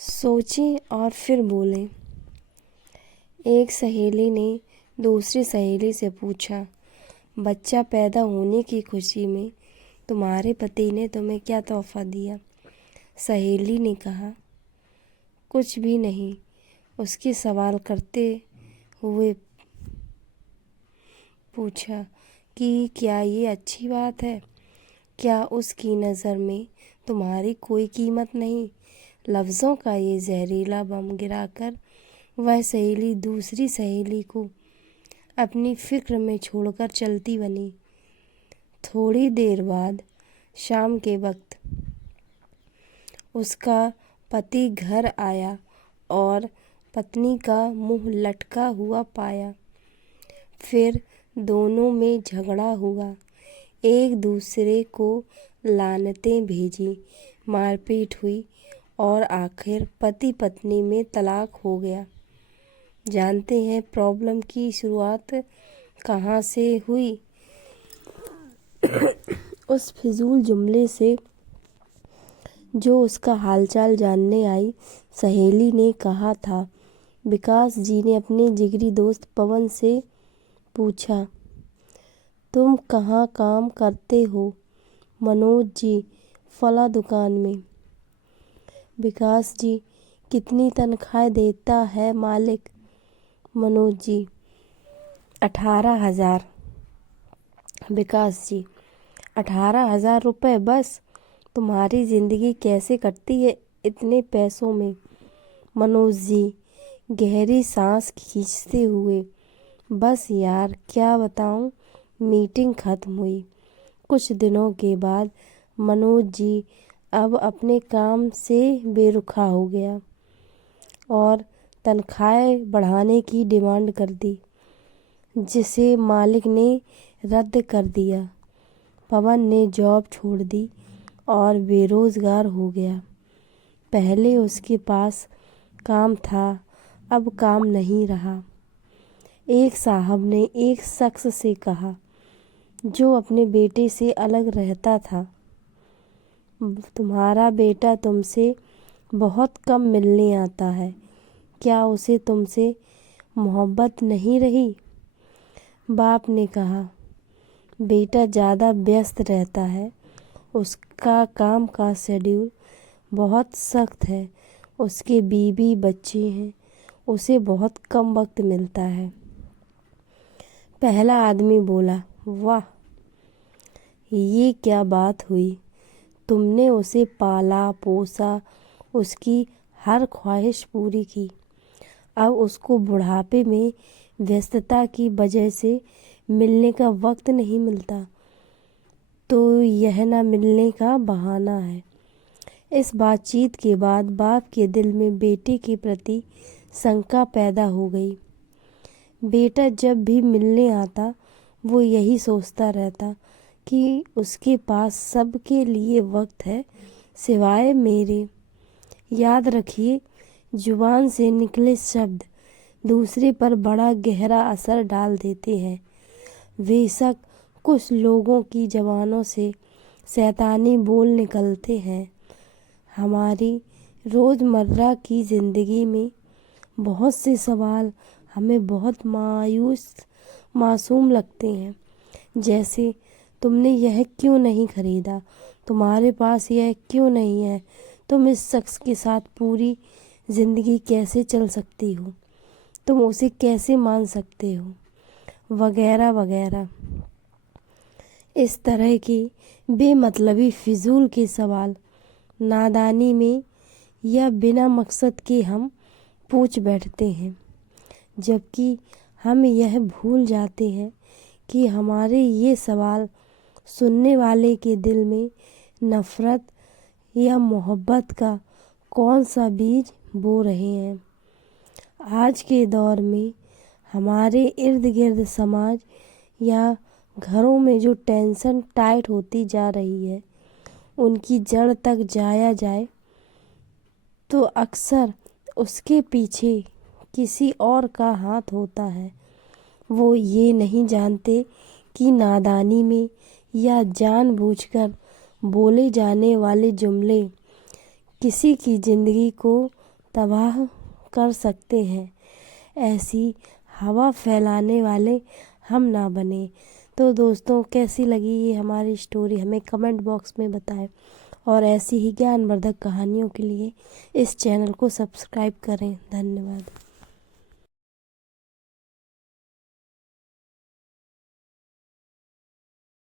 सोचें और फिर बोलें। एक सहेली ने दूसरी सहेली से पूछा, बच्चा पैदा होने की खुशी में तुम्हारे पति ने तुम्हें क्या तोहफा दिया? सहेली ने कहा, कुछ भी नहीं। उसकी सवाल करते हुए पूछा कि क्या ये अच्छी बात है? क्या उसकी नज़र में तुम्हारी कोई कीमत नहीं? लफ्ज़ों का ये जहरीला बम गिराकर वह सहेली दूसरी सहेली को अपनी फिक्र में छोड़कर चलती बनी। थोड़ी देर बाद शाम के वक्त उसका पति घर आया और पत्नी का मुंह लटका हुआ पाया। फिर दोनों में झगड़ा हुआ, एक दूसरे को लानतें भेजी, मारपीट हुई और आखिर पति पत्नी में तलाक हो गया। जानते हैं प्रॉब्लम की शुरुआत कहाँ से हुई? उस फिजूल जुमले से जो उसका हालचाल जानने आई। सहेली ने कहा था। विकास जी ने अपने जिगरी दोस्त पवन से पूछा, तुम कहाँ काम करते हो? मनोज जी, फला दुकान में। विकास जी, कितनी तनख्वाह देता है मालिक? मनोज जी, 18,000। विकास जी, 18,000 रुपये बस? तुम्हारी ज़िंदगी कैसे कटती है इतने पैसों में? मनोज जी, गहरी सांस खींचते हुए, बस यार क्या बताऊं। मीटिंग खत्म हुई। कुछ दिनों के बाद मनोज जी अब अपने काम से बेरुखा हो गया और तनख्वाह बढ़ाने की डिमांड कर दी, जिसे मालिक ने रद्द कर दिया। पवन ने जॉब छोड़ दी और बेरोज़गार हो गया। पहले उसके पास काम था, अब काम नहीं रहा। एक साहब ने एक शख्स से कहा, जो अपने बेटे से अलग रहता था, तुम्हारा बेटा तुमसे बहुत कम मिलने आता है, क्या उसे तुमसे मोहब्बत नहीं रही? बाप ने कहा, बेटा ज़्यादा व्यस्त रहता है, उसका काम का शेड्यूल बहुत सख्त है, उसके बीवी बच्चे हैं, उसे बहुत कम वक्त मिलता है। पहला आदमी बोला, वाह, ये क्या बात हुई? तुमने उसे पाला पोसा, उसकी हर ख्वाहिश पूरी की। अब उसको बुढ़ापे में व्यस्तता की वजह से मिलने का वक्त नहीं मिलता, तो यह न मिलने का बहाना है। इस बातचीत के बाद बाप के दिल में बेटे के प्रति शंका पैदा हो गई। बेटा जब भी मिलने आता, वो यही सोचता रहता कि उसके पास सबके लिए वक्त है सिवाय मेरे। याद रखिए, जुबान से निकले शब्द दूसरे पर बड़ा गहरा असर डाल देते हैं। बेशक कुछ लोगों की ज़बानों से शैतानी बोल निकलते हैं। हमारी रोज़मर्रा की ज़िंदगी में बहुत से सवाल हमें बहुत मासूम लगते हैं, जैसे तुमने यह क्यों नहीं खरीदा? तुम्हारे पास यह क्यों नहीं है? तुम इस शख्स के साथ पूरी ज़िंदगी कैसे चल सकती हो? तुम उसे कैसे मान सकते हो? वगैरह वगैरह। इस तरह के बेमतलबी फिजूल के सवाल नादानी में या बिना मकसद के हम पूछ बैठते हैं, जबकि हम यह भूल जाते हैं कि हमारे ये सवाल सुनने वाले के दिल में नफ़रत या मोहब्बत का कौन सा बीज बो रहे हैं। आज के दौर में हमारे इर्द गिर्द समाज या घरों में जो टेंशन टाइट होती जा रही है, उनकी जड़ तक जाया जाए तो अक्सर उसके पीछे किसी और का हाथ होता है। वो ये नहीं जानते कि नादानी में या जानबूझकर बोले जाने वाले जुमले किसी की ज़िंदगी को तबाह कर सकते हैं। ऐसी हवा फैलाने वाले हम ना बने। तो दोस्तों, कैसी लगी ये हमारी स्टोरी हमें कमेंट बॉक्स में बताएं और ऐसी ही ज्ञानवर्धक कहानियों के लिए इस चैनल को सब्सक्राइब करें। धन्यवाद।